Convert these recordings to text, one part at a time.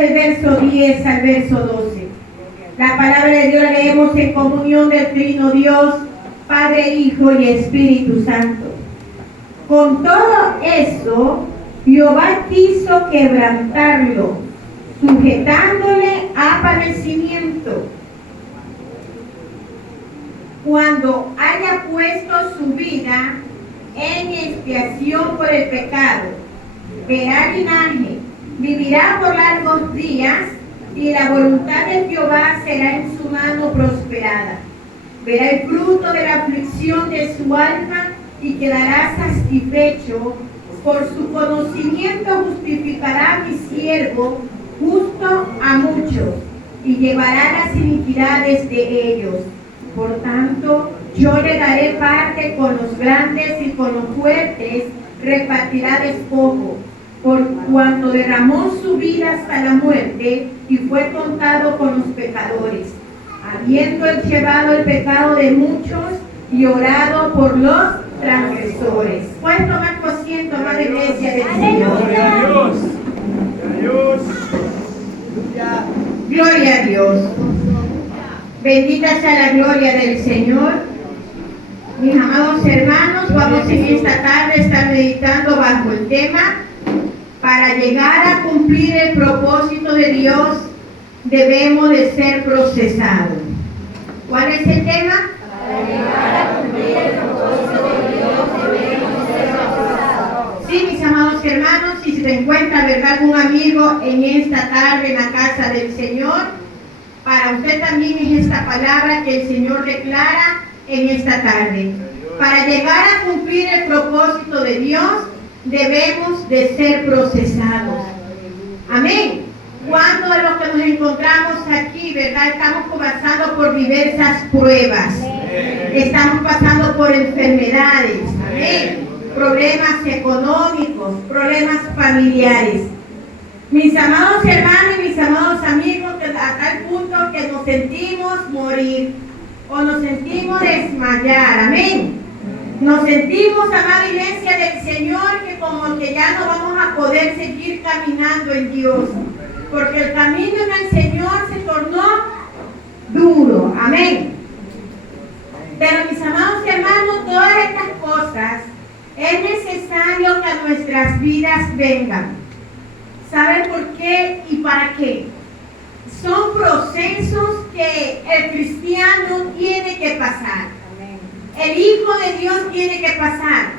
del verso 10 al verso 12. La palabra de Dios la leemos en comunión del Trino Dios, Padre, Hijo y Espíritu Santo. Con todo eso, Jehová quiso quebrantarlo, sujetándole a padecimiento. Cuando haya puesto su vida en expiación por el pecado, verá linaje, vivirá por largos días, y la voluntad de Jehová será en su mano prosperada. Verá el fruto de la aflicción de su alma y quedará satisfecho. Por su conocimiento justificará a mi siervo justo a muchos, y llevará las iniquidades de ellos. Por tanto, yo le daré parte con los grandes y con los fuertes repartirá despojo, por cuanto derramó su vida hasta la muerte y fue contado con los pecadores, habiendo él llevado el pecado de muchos y orado por los transgresores. Puedes tomar por ciento, amada iglesia del Señor. Gloria a Dios. Gloria a Dios. Bendita sea la gloria del Señor. Mis amados hermanos, vamos en esta tarde a estar meditando bajo el tema: para llegar a cumplir el propósito de Dios, debemos de ser procesados. ¿Cuál es el tema? Para llegar a cumplir el propósito de Dios, debemos de ser procesados. Sí, mis amados hermanos, si se encuentra, ¿verdad?, algún amigo en esta tarde en la casa del Señor, para usted también es esta palabra que el Señor declara en esta tarde. Para llegar a cumplir el propósito de Dios, debemos de ser procesados. Amén. ¿Cuántos de los que nos encontramos aquí, verdad, estamos pasando por diversas pruebas? Estamos pasando por enfermedades, amén, problemas económicos, problemas familiares. Mis amados hermanos y mis amados amigos, a tal punto que nos sentimos morir o nos sentimos desmayar, amén. Nos sentimos, amada iglesia del Señor, que como que ya no vamos a poder seguir caminando en Dios, porque el camino en el Señor se tornó duro, amén. Pero mis amados hermanos, todas estas cosas es necesario que a nuestras vidas vengan. ¿Saben por qué y para qué? Son procesos que el cristiano tiene que pasar. El Hijo de Dios tiene que pasar.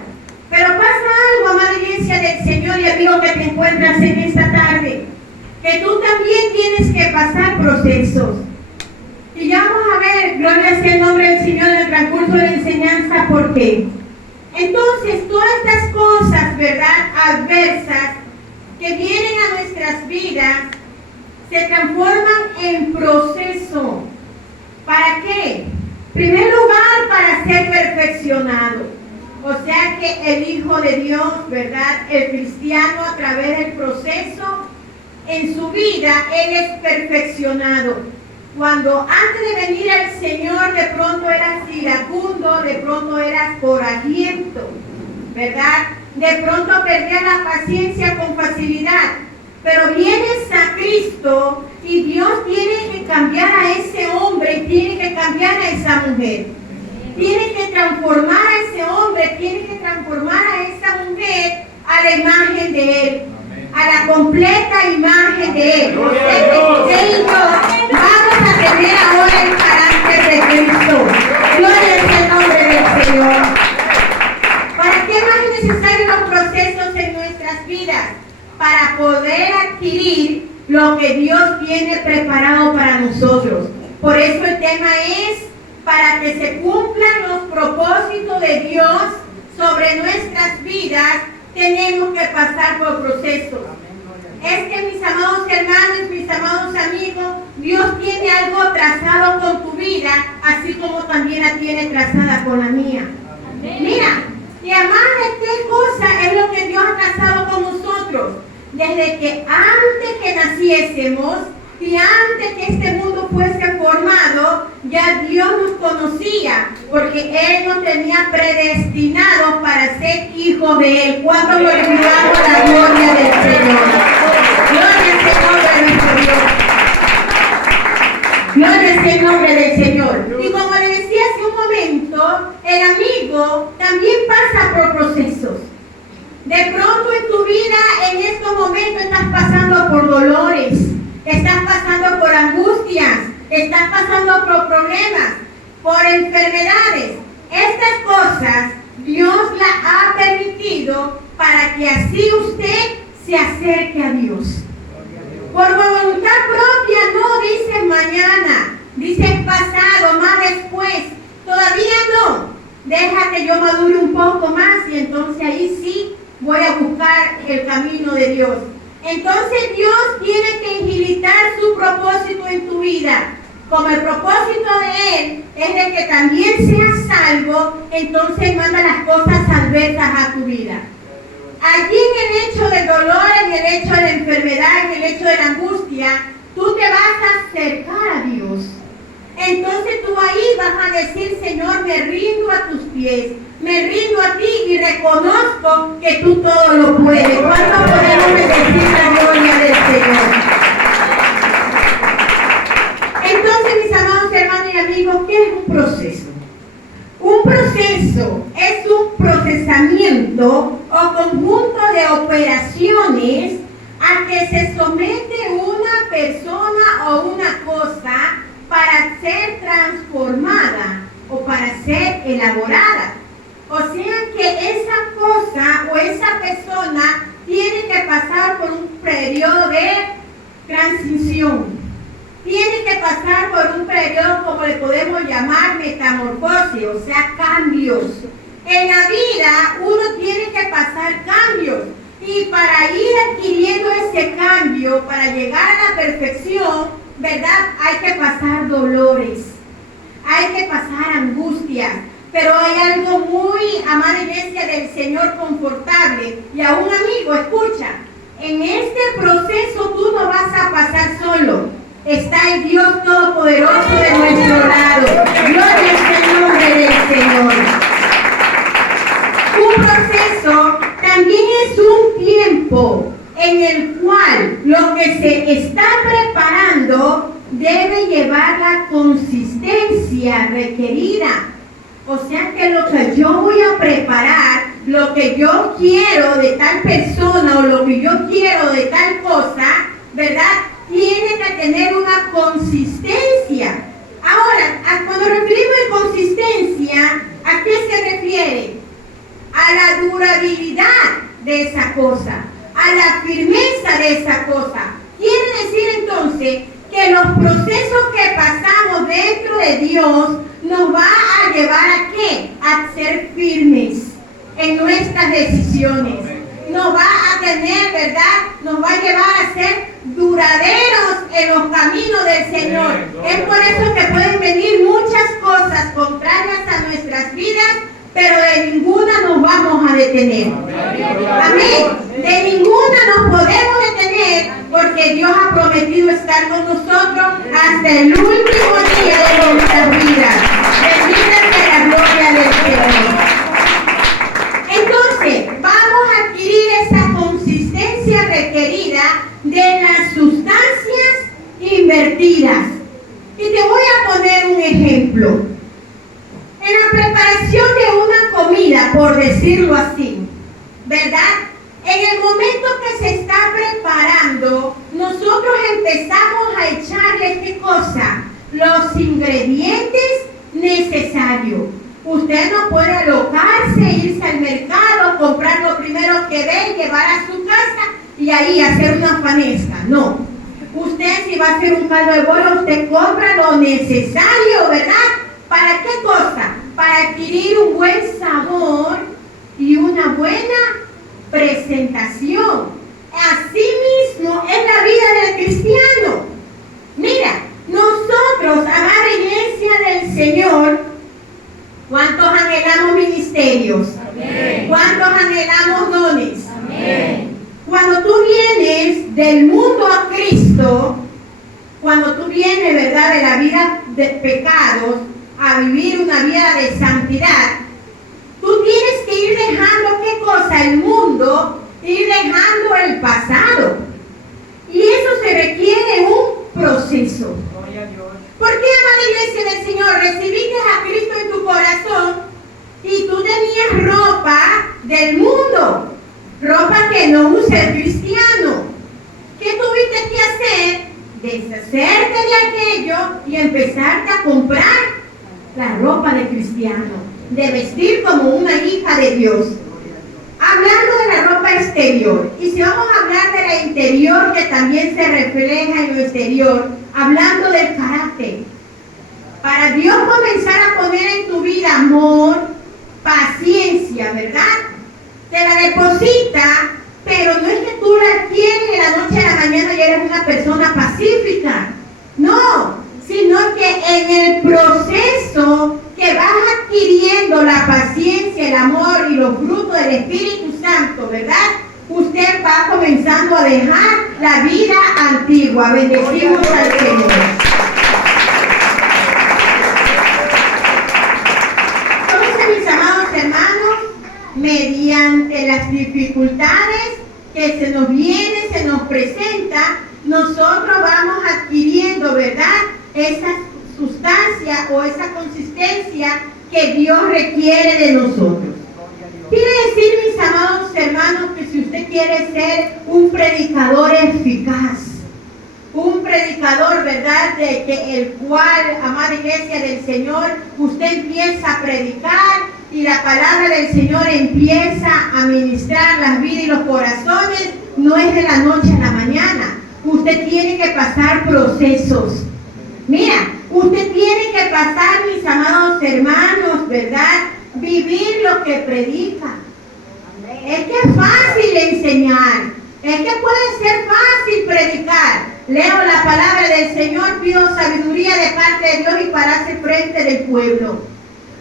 Pero pasa algo, amada iglesia del Señor y amigo que te encuentras en esta tarde, que tú también tienes que pasar procesos. Y ya vamos a ver, gloria sea el nombre del Señor, en el transcurso de la enseñanza, ¿por qué? Entonces, todas estas cosas, ¿verdad?, adversas que vienen a nuestras vidas, se transforman en proceso. ¿Para qué? En primer lugar, para ser perfeccionado. O sea que el Hijo de Dios, ¿verdad?, el cristiano, a través del proceso en su vida, él es perfeccionado. Cuando antes de venir al Señor, de pronto eras iracundo, de pronto eras corajiento, ¿verdad? De pronto perdías la paciencia con facilidad. Pero vienes a Cristo y Dios tiene que cambiar a ese hombre, tiene que cambiar a esa mujer. Tiene que transformar a ese hombre, tiene que transformar a esa mujer a la imagen de Él, a la completa imagen de Él. Usted y yo vamos a tener ahora el carácter de Cristo. Gloria sea el nombre del Señor. ¿Para qué más es necesario los procesos en nuestras vidas? Para poder adquirir lo que Dios tiene preparado para nosotros. Por eso el tema es: para que se cumplan los propósitos de Dios sobre nuestras vidas, tenemos que pasar por procesos. Es que, mis amados hermanos, mis amados amigos, Dios tiene algo trazado con tu vida, así como también la tiene trazada con la mía. Mira, y además de qué cosa es lo que Dios ha trazado con nosotros. Desde que antes que naciésemos y antes que este mundo fuese formado, ya Dios nos conocía, porque Él nos tenía predestinados para ser hijos de Él. ¿Cuándo glorificamos la gloria del Señor? Gloria al Señor de nuestro sea el nombre del Señor. Y como le decía hace un momento, el amigo también pasa por procesos. De pronto en tu vida, en estos momentos, estás pasando por dolores, estás pasando por angustias, estás pasando por problemas, por enfermedades. Estas cosas Dios las ha permitido para que así usted se acerque a Dios. Por voluntad propia no dice mañana, dice pasado, más después, todavía no. Deja que yo madure un poco más y entonces ahí sí voy a buscar el camino de Dios. Entonces Dios tiene que agilitar su propósito en tu vida. Como el propósito de Él es de que también seas salvo, entonces manda las cosas adversas a tu vida. Allí en el hecho del dolor, en el hecho de la enfermedad, en el hecho de la angustia, tú te vas a acercar a Dios. Entonces tú ahí vas a decir, Señor, me rindo a tus pies, me rindo a ti y reconozco que tú todo lo puedes. ¿Cuánto podemos bendecir la gloria del Señor? Entonces, mis amados hermanos y amigos, ¿qué es un proceso? Un proceso es un procesamiento o conjunto de operaciones a que se somete una persona o una cosa para ser transformada o para ser elaborada. O sea que esa cosa o esa persona tiene que pasar por un periodo de transición. Tiene que pasar por un periodo, como le podemos llamar, metamorfosis, o sea, cambios. En la vida uno tiene que pasar cambios. Y para ir adquiriendo ese cambio, para llegar a la perfección, ¿verdad? Hay que pasar dolores. Hay que pasar angustias. Pero hay algo muy, amada iglesia del Señor, confortable. Y a un amigo, escucha, en este proceso tú no vas a pasar solo. Está el Dios Todopoderoso de nuestro lado. Gloria es el nombre del Señor. Un proceso también es un tiempo en el cual lo que se está preparando debe llevar la consistencia requerida. O sea que lo que yo voy a preparar, lo que yo quiero de tal persona o lo que yo quiero de tal cosa, ¿verdad? Tiene que tener una consistencia. Ahora, cuando referimos a consistencia, ¿a qué se refiere? A la durabilidad de esa cosa, a la firmeza de esa cosa. Quiere decir entonces que los procesos que pasamos dentro de Dios nos va a llevar ¿a qué? A ser firmes en nuestras decisiones. Nos va a tener, ¿verdad? Nos va a llevar a ser duraderos en los caminos del Señor. Es por eso que pueden venir muchas cosas contrarias a nuestras vidas, pero de ninguna nos vamos a detener. Amén. De ninguna nos podemos detener porque Dios ha prometido estar con nosotros hasta el último día de nuestras vidas. Bendita sea la gloria del Señor. Entonces, vamos a adquirir esa consistencia requerida de las sustancias invertidas. Y te voy a poner un ejemplo. En la preparación de una comida, por decirlo así, ¿verdad? En el momento que se está preparando, nosotros empezamos a echarle ¿qué cosa? Los ingredientes necesarios. Usted no puede alocarse, irse al mercado, comprar lo primero que ve, llevar a su casa y ahí hacer una panesca. No. Usted si va a hacer un caldo de bola, usted compra lo necesario, ¿verdad? ¿Para qué cosa? Para adquirir un buen sabor y una buena presentación. Así mismo es la vida del cristiano. Mira, nosotros, amada iglesia del Señor, ¿cuántos anhelamos ministerios? Amén. ¿Cuántos anhelamos dones? Amén. Cuando tú vienes del mundo a Cristo, cuando tú vienes, ¿verdad?, de la vida de pecados a vivir una vida de santidad, tú tienes que ir dejando ¿qué cosa? El mundo, ir dejando el pasado. Y eso se requiere un proceso. ¿Por qué, amada deshacerte de aquello y empezarte a comprar la ropa de cristiano, de vestir como una hija de Dios. Hablando de la ropa exterior, y si vamos a hablar de la interior que también se refleja en lo exterior, hablando del carácter. Para Dios comenzar a poner en tu vida amor, paciencia, ¿verdad? Te la deposita, pero no es que tú la adquieres de la noche a la mañana y eres una persona pacífica. No, sino que en el proceso que vas adquiriendo la paciencia, el amor y los frutos del Espíritu Santo, ¿verdad? Usted va comenzando a dejar la vida antigua. Bendecimos al Señor. Entonces, mis amados hermanos, mediante las dificultades que se nos vienen, se nos presenta, nosotros vamos adquiriendo, ¿verdad?, esa sustancia o esa consistencia que Dios requiere de nosotros. Quiere decir, mis amados hermanos, que si usted quiere ser un predicador eficaz, un predicador, ¿verdad?, de que el cual, amada iglesia del Señor, usted empieza a predicar y la palabra del Señor empieza a ministrar las vidas y los corazones, no es de la noche a la mañana. Usted tiene que pasar procesos. Mira, usted tiene que pasar, mis amados hermanos, ¿verdad?, vivir lo que predica. Es que es fácil enseñar, es que puede ser fácil predicar. Leo la palabra del Señor, pido sabiduría de parte de Dios y pararse frente del pueblo.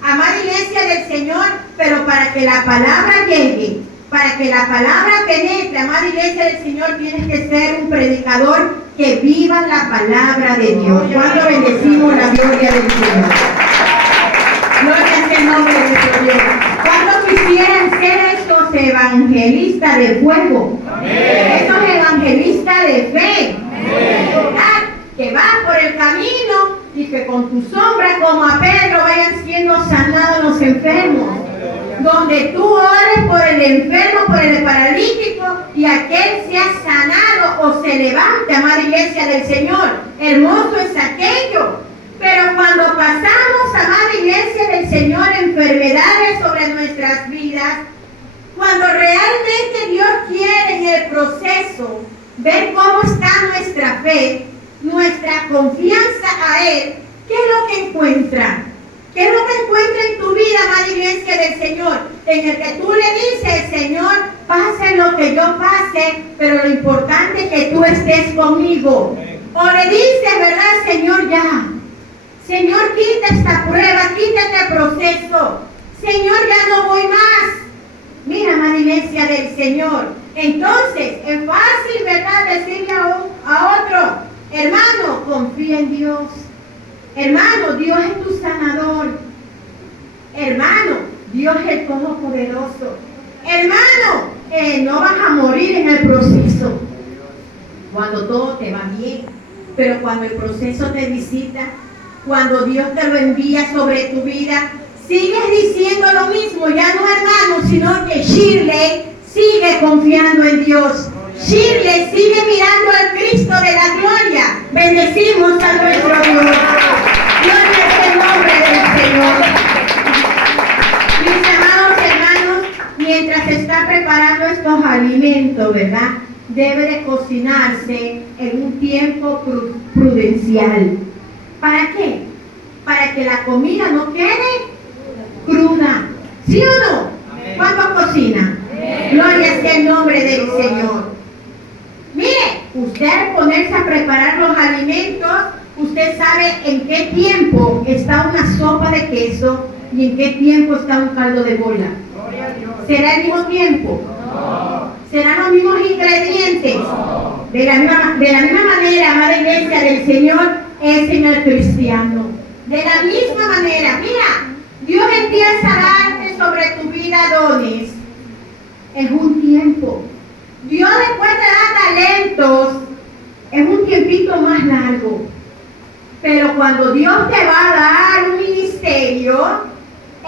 Amada iglesia del Señor, pero para que la palabra llegue, para que la palabra penetre, amada iglesia del Señor, tienes que ser un predicador que viva la palabra de Dios. Cuando bendecimos la gloria del Señor. Gloria sea el nombre de nuestro Dios. ¿Cuántos quisieran ser estos evangelistas de fuego? Estos evangelistas de fe, ¿verdad?, que van por el camino y que con tu sombra, como a Pedro, vayan siendo sanados los enfermos. Donde tú ores por el enfermo, por el paralítico, y aquel sea sanado o se levante, amada iglesia del Señor. Hermoso es aquello. Pero cuando pasamos, amada iglesia del Señor, enfermedades sobre nuestras vidas, cuando realmente Dios quiere en el proceso ver cómo está nuestra fe, nuestra confianza a Él, ¿qué es lo que encuentra? ¿Qué es lo que encuentra en tu vida, amada iglesia del Señor? En el que tú le dices, Señor, pase lo que yo pase, pero lo importante es que tú estés conmigo. O le dices, ¿verdad, Señor, ya? Señor, quita esta prueba, quita este proceso. Señor, ya no voy más. Mira, amada iglesia del Señor. Entonces, es fácil, ¿verdad?, decirle a otro, hermano, confía en Dios. Hermano, Dios es tu sanador. Hermano, Dios es el Todopoderoso. Hermano, no vas a morir en el proceso. Cuando todo te va bien, pero cuando el proceso te visita, cuando Dios te lo envía sobre tu vida, sigues diciendo lo mismo, ya no, hermano, sino que Shirley sigue confiando en Dios. Shirley sigue mirando al Cristo de la gloria. Bendecimos a nuestro Dios. Gloria es el nombre del Señor. Mis amados hermanos, mientras se está preparando estos alimentos, ¿verdad?, debe de cocinarse en un tiempo prudencial. ¿Para qué? Para que la comida no quede cruda. ¿Sí o no? ¿Cuánto cocina? Gloria sea el nombre del Señor. Mire, usted al ponerse a preparar los alimentos, usted sabe en qué tiempo está una sopa de queso y en qué tiempo está un caldo de bola. ¿Será el mismo tiempo? No. ¿Serán los mismos ingredientes? No. De la misma manera, amada iglesia del Señor, es en el cristiano. De la misma manera, mira, Dios empieza a darte sobre tu vida dones. Es un tiempo. Dios después te da talentos. Es un tiempito más largo. Pero cuando Dios te va a dar un ministerio,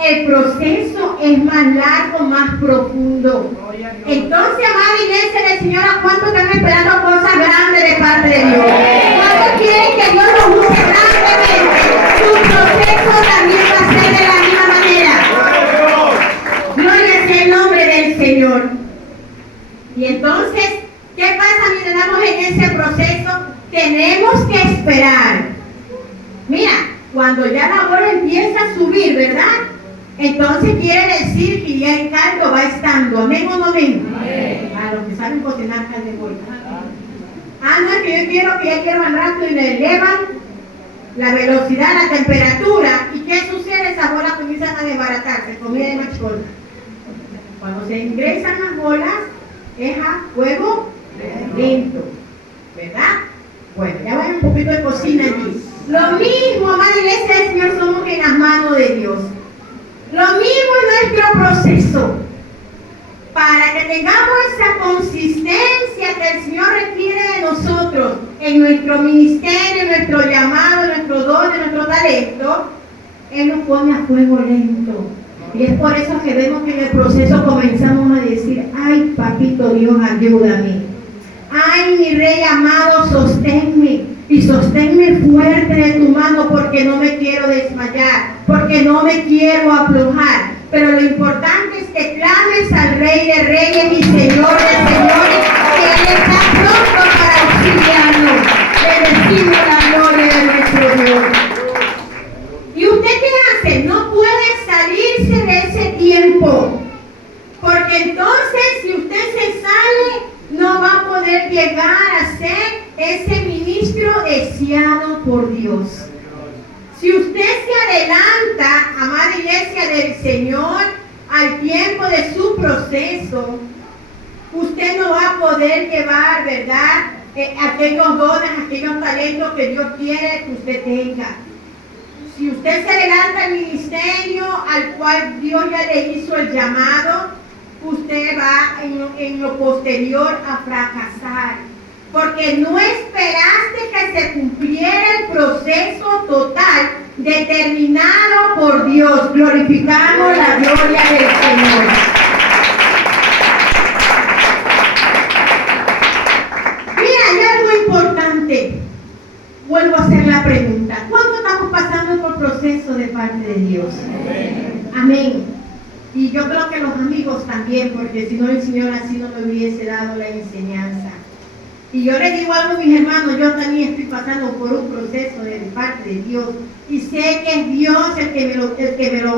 el proceso es más largo, más profundo. Entonces, amada iglesia del Señor, ¿a cuánto están esperando cosas grandes de parte de Dios? ¿Cuánto tenemos que esperar. Mira, cuando ya la bola empieza a subir, ¿verdad? Entonces quiere decir que ya el caldo va estando. ¿Amén o no amén? A los que saben cocinar caldo de bola. No es que yo quiero al rato y le elevan la velocidad, la temperatura. ¿Y qué sucede? Esas bolas comienzan a desbaratarse, comida de machol. Cuando se ingresan las bolas, es a fuego lento, ¿verdad? Bueno, ya va un poquito de cocina aquí. Lo mismo, amada iglesia del Señor, somos en las manos de Dios. Lo mismo es nuestro proceso. Para que tengamos esa consistencia que el Señor requiere de nosotros en nuestro ministerio, en nuestro llamado, en nuestro don, en nuestro talento, Él nos pone a fuego lento. Y es por eso que vemos que en el proceso comenzamos a decir: ay, papito Dios, ayúdame. Ay, mi rey amado, sosténme. Y sosténme fuerte de tu mano, porque no me quiero desmayar, porque no me quiero aflojar. Pero lo importante es que clames al Rey de Reyes y Señor de Señores, que Él está pronto para auxiliarnos. Bendecimos la gloria de nuestro Dios. ¿Y usted qué hace? No puede salirse de ese tiempo, porque entonces si usted se sale, no va a poder llegar a ser ese ministro deseado por Dios. Si usted se adelanta, amada iglesia del Señor, al tiempo de su proceso, usted no va a poder llevar, ¿verdad?, aquellos dones, aquellos talentos que Dios quiere que usted tenga. Si usted se adelanta al ministerio al cual Dios ya le hizo el llamado, usted va en lo posterior a fracasar. Porque no esperaste que se cumpliera el proceso total determinado por Dios. Glorificamos la gloria del Señor. Mira, hay algo importante. Vuelvo a hacer la pregunta: ¿cuándo estamos pasando por proceso de parte de Dios? Amén. Y yo creo que los amigos también, porque si no el Señor así no me hubiese dado la enseñanza. Y yo les digo algo, mis hermanos, yo también estoy pasando por un proceso de parte de Dios. Y sé que es Dios el que me lo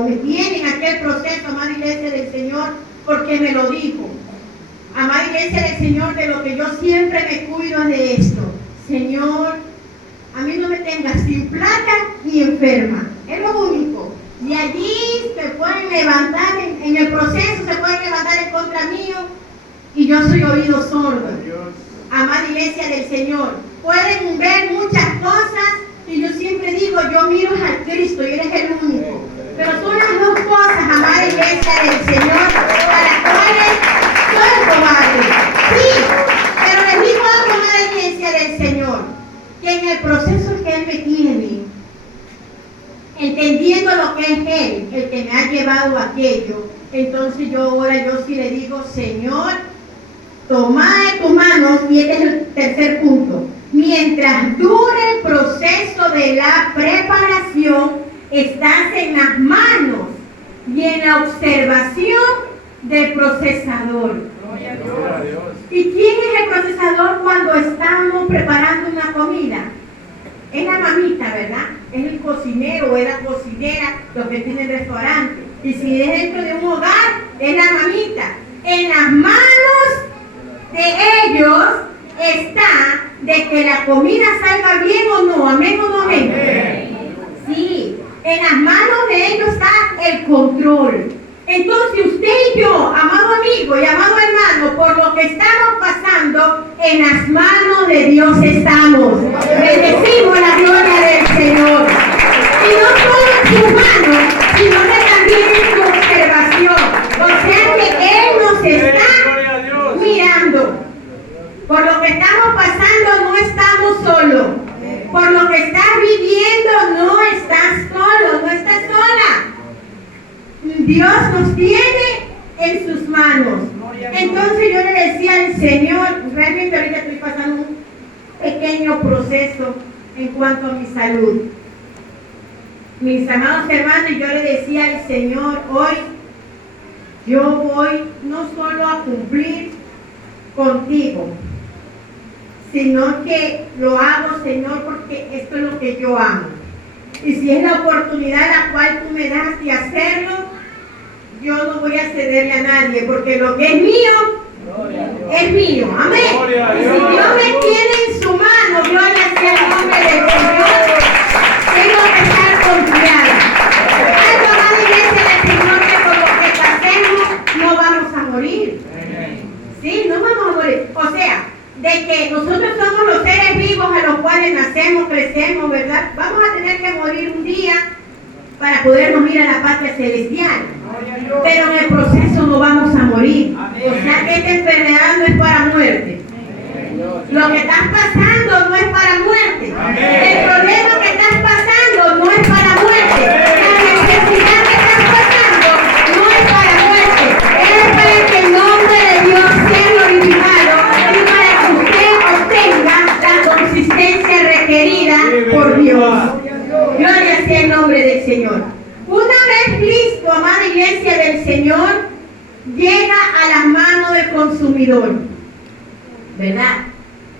tiene en aquel proceso, amada iglesia del Señor, porque me lo dijo. Amada iglesia del Señor, de lo que yo siempre me cuido es de esto: Señor, a mí no me tengas sin plata ni enferma. Es lo único. Y allí se pueden levantar, en el proceso se pueden levantar en contra mío, y yo soy oído sordo. Amada iglesia del Señor, pueden ver muchas cosas, y yo siempre digo: yo miro a Cristo y Él es el único. Pero son las dos cosas, amada iglesia del Señor, para las cuales soy cobarde. Sí, pero les digo algo, amada iglesia del Señor, que en el proceso que Él me tiene, entendiendo lo que es Él, el que me ha llevado a aquello, entonces yo ahora sí le digo: Señor, toma de tus manos. Y este es el tercer punto: mientras dure el proceso de la preparación, estás en las manos y en la observación del procesador. ¿Y quién es el procesador cuando estamos preparando una comida? Es la mamita, ¿verdad? Es el cocinero o es la cocinera, los que tienen restaurante. Y si es dentro de un hogar, es la mamita. En las manos de ellos está de que la comida salga bien o no. Amén o no amén. Sí, en las manos de ellos está el control. Entonces usted y yo, amado amigo y amado hermano, por lo que estamos pasando, en las manos de Dios estamos. Bendecimos la gloria del Señor. Y no solo en sus manos, sino que también en su observación. O sea que Él nos está mirando. Por lo que estamos pasando no estamos solos. Por lo que estás viviendo no estás solo, no estás sola. Dios nos tiene en sus manos. Entonces yo le decía al Señor, realmente ahorita estoy pasando un pequeño proceso en cuanto a mi salud. Mis amados hermanos, yo le decía al Señor: hoy yo voy no solo a cumplir contigo, sino que lo hago, Señor, porque esto es lo que yo amo. Y si es la oportunidad la cual tú me das de hacerlo, yo no voy a cederle a nadie, porque lo que es mío, es mío. Amén. Y si Dios me tiene en su mano, gloria sea el nombre del Señor, tengo que estar confiada. Algo más, iglesia del Señor, que con lo que hacemos no vamos a morir. Sí, no vamos a morir. O sea, de que nosotros somos los seres vivos a los cuales nacemos, crecemos, ¿verdad? Vamos a tener que morir un día para podernos ir a la patria celestial. Pero en el proceso no vamos a morir. O sea que esta enfermedad no es para muerte. Lo que estás pasando no es para muerte. El problema que estás pasando no es para muerte. La necesidad que estás pasando no es para muerte. Es para que el nombre de Dios sea glorificado y para que usted obtenga la consistencia requerida por Dios. Gloria sea el nombre del Señor. Una vez listo, amada iglesia del Señor, llega a las manos del consumidor, ¿verdad?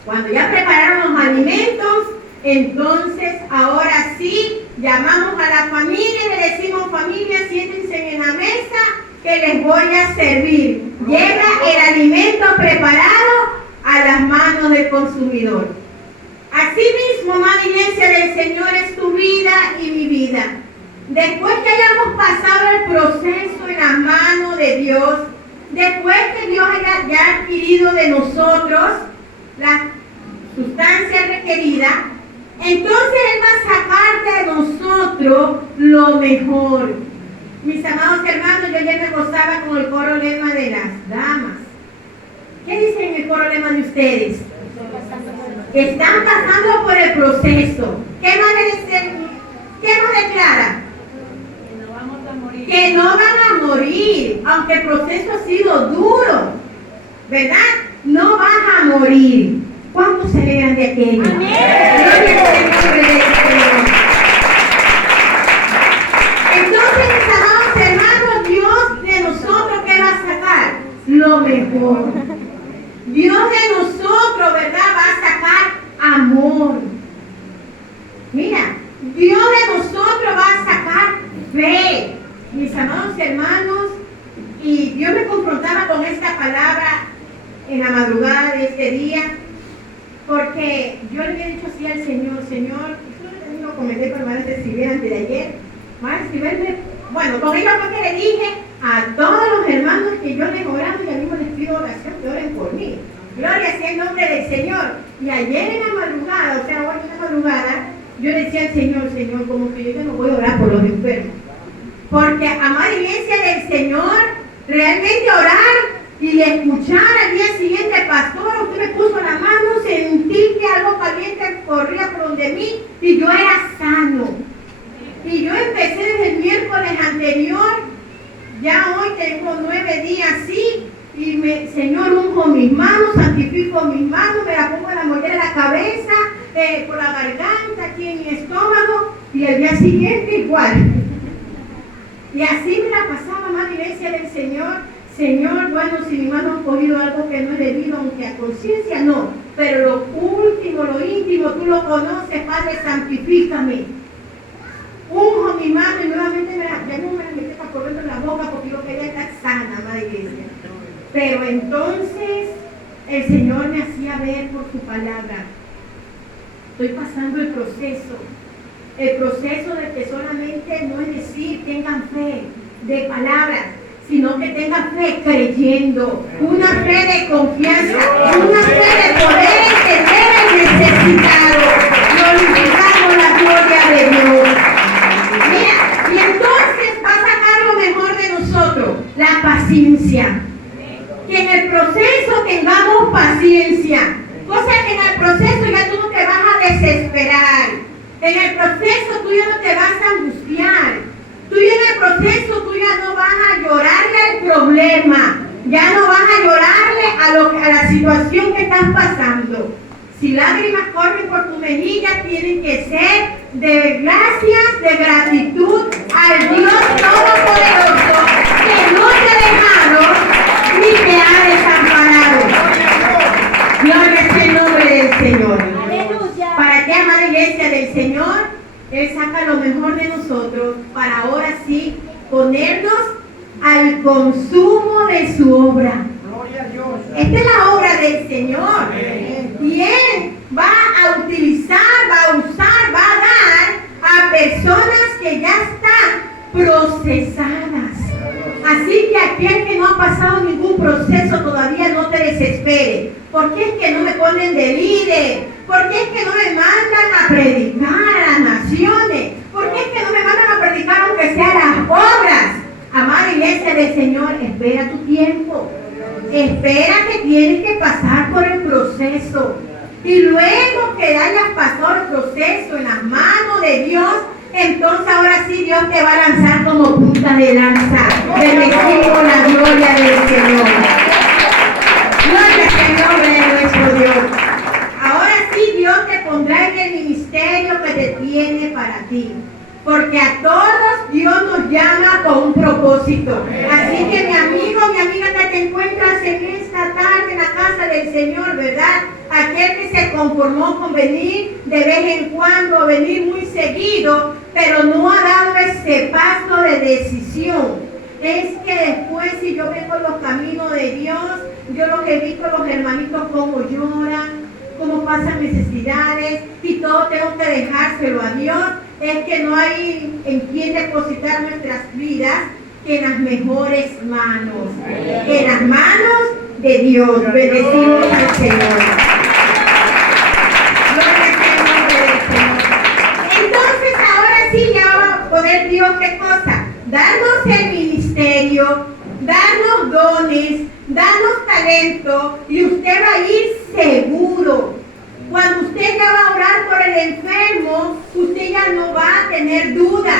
Cuando ya prepararon los alimentos, entonces ahora sí llamamos a la familia y le decimos: familia, siéntense en la mesa que les voy a servir. Llega el alimento preparado a las manos del consumidor. Asimismo, amada iglesia del Señor, es tu vida y mi vida. Después que hayamos pasado el proceso en las manos de Dios, después que Dios haya ya adquirido de nosotros la sustancia requerida, entonces Él va a sacar de nosotros lo mejor. Mis amados hermanos, yo ayer me gozaba con el coro lema de las damas. ¿Qué dicen en el coro lema de ustedes? Que están pasando por el proceso. ¿Qué más declara? Que no van a morir, aunque el proceso ha sido duro, ¿verdad? No vas a morir. ¿Cuántos se alegran de aquello? Amén. Gloria al nombre del Señor. Entonces, mis amados hermanos, Dios de nosotros, ¿qué va a sacar? Lo mejor. Dios de nosotros, ¿verdad? Va a sacar amor. Mira, Dios de nosotros va a sacar fe. Mis amados hermanos, y Dios me confrontaba con esta palabra en la madrugada de este día, porque yo le había dicho así al Señor: Señor, esto lo comenté con hermana Cecilia antes de ayer, bueno, con ella fue que le dije a todos los hermanos que yo les oraba y a mí les pido oración, que oren por mí. Gloria sea el nombre del Señor. Y ayer en la madrugada, o sea, hoy en la madrugada, yo decía al Señor: Señor, como que yo ya no voy a orar por los enfermos. Porque, amada iglesia del Señor, realmente orar y escuchar al día siguiente: pastor, usted me puso la mano, sentí que algo caliente corría por donde mí y yo era sano. Y yo empecé desde el miércoles anterior, ya hoy tengo 9 días así, y Señor, unjo mis manos, santifico mis manos, me la pongo en la mollera de la cabeza, por la garganta, aquí en mi estómago, y al día siguiente igual. Y así me la pasaba, amada iglesia del Señor. Señor, bueno, si mi mano ha cogido algo que no es debido, aunque a conciencia no, pero lo último, lo íntimo, tú lo conoces, Padre, santifícame. Unjo mi mano y nuevamente ya no me la metí para correr en la boca porque yo quería estar sana, amada iglesia. Pero entonces el Señor me hacía ver por su palabra: estoy pasando el proceso de que solamente no es decir tengan fe de palabras, sino que tengan fe creyendo, una fe de confianza, una fe de poder entender el necesitado, glorificando la gloria de Dios. Mira, y entonces va a sacar lo mejor de nosotros, la paciencia. Que en el proceso tengamos paciencia, cosa que en el proceso ya tú no te vas a desesperar, en el proceso tú ya no te vas a angustiar, tú ya en el proceso tú ya no vas a llorarle al problema, ya no vas a llorarle a la situación que estás pasando. Si lágrimas corren por tu mejilla, tienen que ser de gracias, de gratitud al Dios Todopoderoso, que no te ha dejado ni te ha desamparado. Gloria sea el nombre del Señor. amada iglesia del Señor, Él saca lo mejor de nosotros para ahora sí ponernos al consumo de su obra. Gloria a Dios. Esta es la obra del Señor. Y Él va a utilizar, va a usar, va a dar a personas que ya están procesadas. Así que aquel que no ha pasado ningún proceso todavía, no te desespere. ¿Por qué es que no me ponen de líder? ¿Por qué es que no me mandan a predicar a las naciones? ¿Por qué es que no me mandan a predicar aunque sea las obras? Amada iglesia del Señor, espera tu tiempo. Espera que tienes que pasar por el proceso. Y luego que hayas pasado el proceso en las manos de Dios, entonces ahora sí Dios te va a lanzar como punta de lanza. Bendecimos la gloria del Señor. Gloria al nombre de nuestro Dios. Ahora sí Dios te pondrá en el ministerio que te tiene para ti. Porque a todos Dios nos llama con un propósito. Así que mi amigo, mi amiga que te encuentras en esta tarde en la casa del Señor, ¿verdad? Aquel que se conformó con venir de vez en cuando, venir muy seguido, pero no ha dado ese paso de decisión. Es que después, si yo vengo en los caminos de Dios, yo lo que vi con los hermanitos cómo lloran, cómo pasan necesidades y todo tengo que dejárselo a Dios. Es que no hay en quién depositar nuestras vidas que en las mejores manos, en las manos de Dios. Bendecimos al Señor. Gloria al nombre del Señor. Entonces ahora sí ya va a poder Dios, ¿qué cosa? Darnos el ministerio, darnos dones, darnos talento, y usted va a ir seguro. Cuando usted ya va a orar por el enfermo, usted ya no va a tener duda,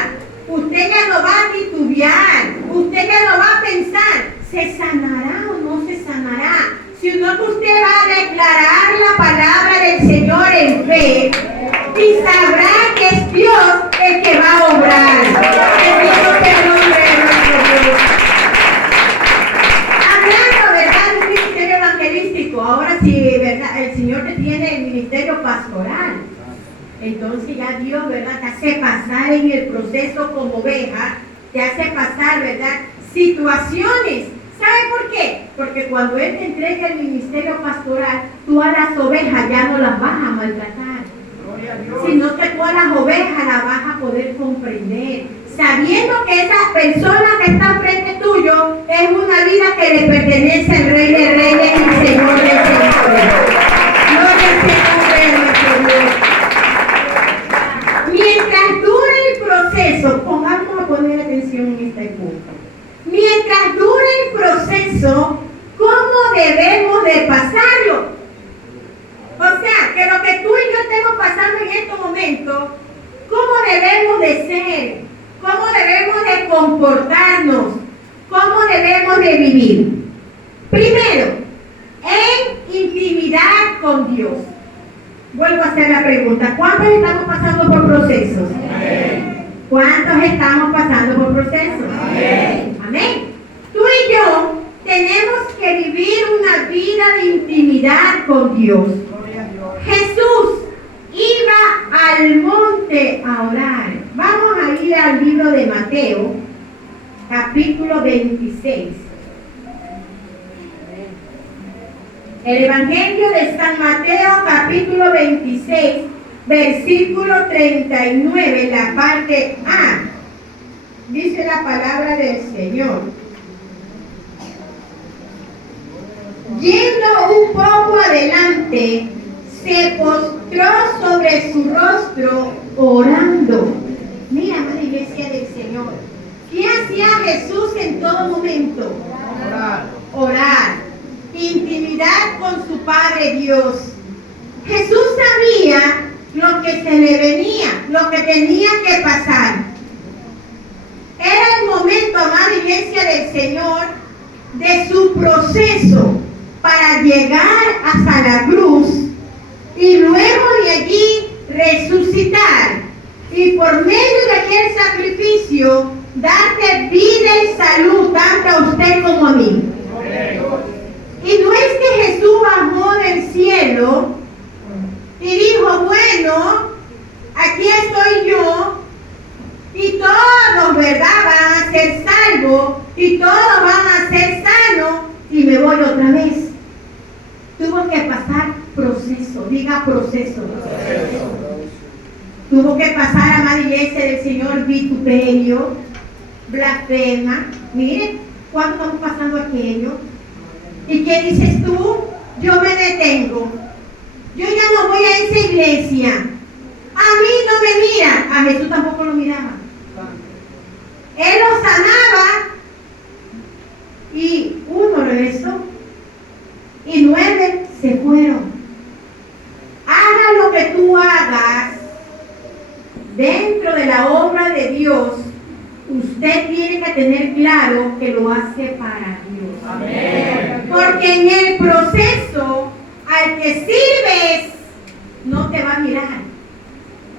usted ya no va a titubear, usted ya no va a pensar, ¿se sanará o no se sanará? Sino que usted va a declarar la palabra del Señor en fe y sabrá que es Dios el que va a obrar. Bendito sea el nombre de nuestro Dios. Hablando, ¿verdad?, de un ministerio evangelístico, ahora sí, ¿verdad?, el Señor te tiene el ministerio pastoral. Entonces ya Dios, ¿verdad?, te hace pasar en el proceso como oveja, te hace pasar, ¿verdad?, situaciones. ¿Sabe por qué? Porque cuando Él te entrega el ministerio pastoral, tú a las ovejas ya no las vas a maltratar, sino que tú a las ovejas las vas a poder comprender, sabiendo que esa persona que está frente tuyo es una vida que le pertenece al Rey de Reyes y Señor de Señores. Gloria al Señor de nuestro Dios. Mientras dure el proceso, vamos a poner atención en este punto. Mientras dure el proceso, ¿cómo debemos de pasarlo? O sea, que lo que tú y yo estemos pasando en estos momentos, ¿cómo debemos de ser? ¿Cómo debemos de comportarnos? ¿Cómo debemos de vivir? Primero, en intimidad con Dios. Vuelvo a hacer la pregunta, ¿cuántos estamos pasando por procesos? Amén. ¿Cuántos estamos pasando por procesos? Amén. Amén. Tú y yo tenemos que vivir una vida de intimidad con Dios. Jesús iba al monte a orar. Vamos a ir al libro de Mateo, capítulo 26. El Evangelio de San Mateo, capítulo 26, versículo 39, la parte A. Dice la palabra del Señor. Yendo un poco adelante, se postró sobre su rostro orando. Mira, amada iglesia del Señor, ¿qué hacía Jesús en todo momento? Orar. Intimidad con su Padre Dios. Jesús sabía lo que se le venía, lo que tenía que pasar. Era el momento, amada iglesia del Señor, de su proceso para llegar hasta la cruz y luego de allí resucitar, y por medio de aquel sacrificio darte vida y salud tanto a usted como a mí. Y no es que Jesús bajó del cielo y dijo, bueno, Tuvo que pasar, amada iglesia del Señor, vituperio, blasfema. Miren, ¿cuánto estamos pasando aquello? ¿Y qué dices tú? Yo me detengo. Yo ya no voy a esa iglesia. A mí no me miran. A Jesús tampoco lo miraba. Él los sanaba y uno regresó y 9 se fueron. Haga lo que tú hagas dentro de la obra de Dios, usted tiene que tener claro que lo hace para Dios. Amén. Porque en el proceso al que sirves no te va a mirar.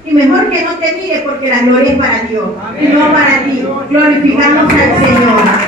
Y mejor que no te mire porque la gloria es para Dios. Amén. Y no para ti. Glorificamos al Señor.